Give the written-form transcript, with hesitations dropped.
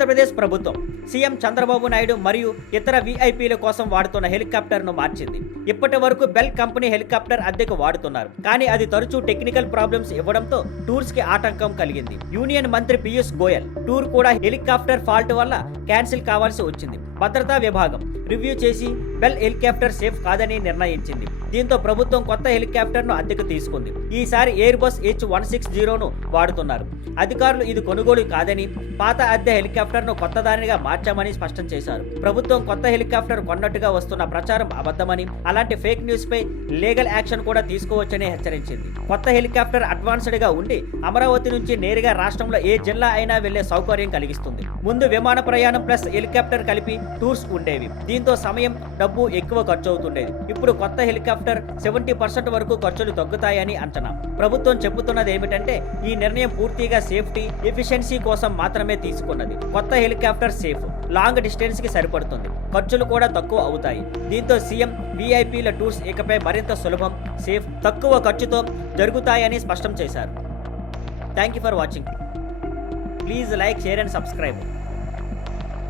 ఆంధ్రప్రదేశ్ ప్రభుత్వం సీఎం చంద్రబాబు నాయుడు మరియు ఇతర వీఐపీల కోసం వాడుతున్న హెలికాప్టర్ను మార్చింది. ఇప్పటి వరకు బెల్ కంపెనీ హెలికాప్టర్ అద్దెకు వాడుతున్నారు. కానీ అది తరచూ టెక్నికల్ ప్రాబ్లమ్స్ ఇవ్వడంతో టూర్స్ కి ఆటంకం కలిగింది. యూనియన్ మంత్రి పీయూష్ గోయల్ టూర్ కూడా హెలికాప్టర్ ఫాల్ట్ వల్ల క్యాన్సిల్ కావాల్సి వచ్చింది. భద్రతా విభాగం రివ్యూ చేసి బెల్ హెలికాప్టర్ సేఫ్ కాదని నిర్ణయించింది. దీంతో ప్రభుత్వం కొత్త హెలికాప్టర్ను అద్దెకు తీసుకుంది. ఈసారి ఎయిర్ బస్ H160ను వాడుతున్నారు. అధికారులు ఇది కొనుగోలు కాదని పాత అద్దె హెలికాప్టర్ను కొత్తదానిగా మార్చామని స్పష్టం చేశారు. ప్రభుత్వం కొత్త హెలికాప్టర్ కొన్నట్టుగా వస్తున్న ప్రచారం అబద్ధమని, అలాంటి ఫేక్ న్యూస్ పై లీగల్ యాక్షన్ కూడా తీసుకోవచ్చని హెచ్చరించింది. కొత్త హెలికాప్టర్ అడ్వాన్స్డ్ గా ఉండి అమరావతి నుంచి నేరుగా రాష్ట్రంలో ఏ జిల్లా అయినా వెళ్లే సౌకర్యం కలిగిస్తుంది. ముందు విమాన ప్రయాణం ప్లస్ హెలికాప్టర్ కలిపి టూర్స్ ఉండేవి. దీంతో సమయం, డబ్బు ఎక్కువ ఖర్చు అవుతుండేది. ఇప్పుడు కొత్త హెలికాప్టర్ 70% వరకు ఖర్చులు తగ్గుతాయని అంచనా. ప్రభుత్వం చెబుతున్నది ఏమిటంటే ఈ నిర్ణయం పూర్తిగా సేఫ్టీ, ఎఫిషియన్సీ కోసం మాత్రమే తీసుకున్నది. కొత్త హెలికాప్టర్ సేఫ్, లాంగ్ డిస్టెన్స్ కి సరిపడుతుంది, ఖర్చులు కూడా తక్కువ అవుతాయి. దీంతో సీఎం వీఐపీల టూర్స్ ఇకపై మరింత సులభం, సేఫ్, తక్కువ ఖర్చుతో జరుగుతాయని స్పష్టం చేశారు. Thank you for watching. Please like, share and subscribe.